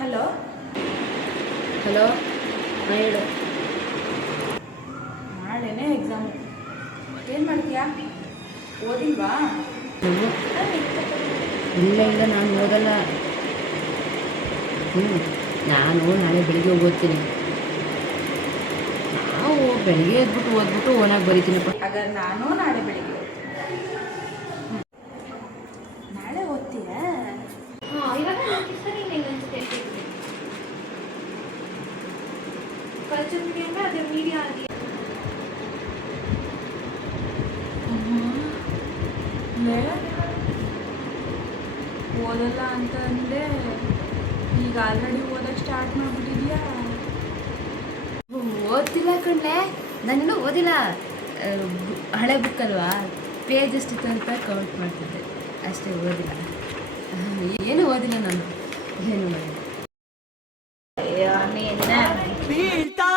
Hello hello, ಹೇಳು. ನಾಳೆನೇ exam. ಏನು ಮಾಡ್ತೀಯಾ? ಓದಿಲ್ವಾ? ಇಲ್ಲ ಇಲ್ಲ, ನಾನು ಓದಲ್ಲ. ನಾನು ನಾಳೆ ಬೆಳಿಗ್ಗೆ ಓದ್ತೀನಿ. ನಾವು ಬೆಳಿಗ್ಗೆ ಎದ್ಬಿಟ್ಟು ಓದ್ಬಿಟ್ಟು ಓನಾಗಿ ಬರೀತೀನಪ್ಪ. ಹಾಗಾದ್ರೆ ನಾನು ನಾಳೆ ಬೆಳಿಗ್ಗೆ ನಾಳೆ ಓದ್ತೀಯಾ? ಇವಾಗ ಕಲ್ಚರ್ ಮೀಡಿಯಾ ಅಂದ್ರೆ ಅದೇ ಮೀಡಿಯಾ ಆಗಿ ಓದಲ್ಲ ಅಂತಂದರೆ ಈಗ ಆಲ್ರೆಡಿ ಓದಕ್ಕೆ ಸ್ಟಾರ್ಟ್ ಮಾಡಿಬಿಟ್ಟಿದ್ಯಾ? ಓದ್ತಿಲ್ಲ ಕಣ್ಲೆ, ನಾನಿನ್ನೂ ಓದಿಲ್ಲ. ಹಳೆ ಬುಕ್ ಅಲ್ವಾ, ಪೇಜ್ ಎಷ್ಟಿತ್ತು ಅಂತ ಕೌಂಟ್ ಮಾಡ್ತಿದ್ದೆ ಅಷ್ಟೇ, ಓದಿಲ್ಲ. ಏನು ಓದಿಲ್ಲ ನಾನು, ಏನು ಓದಿಲ್ಲ. ಬೀಳ್ತಾ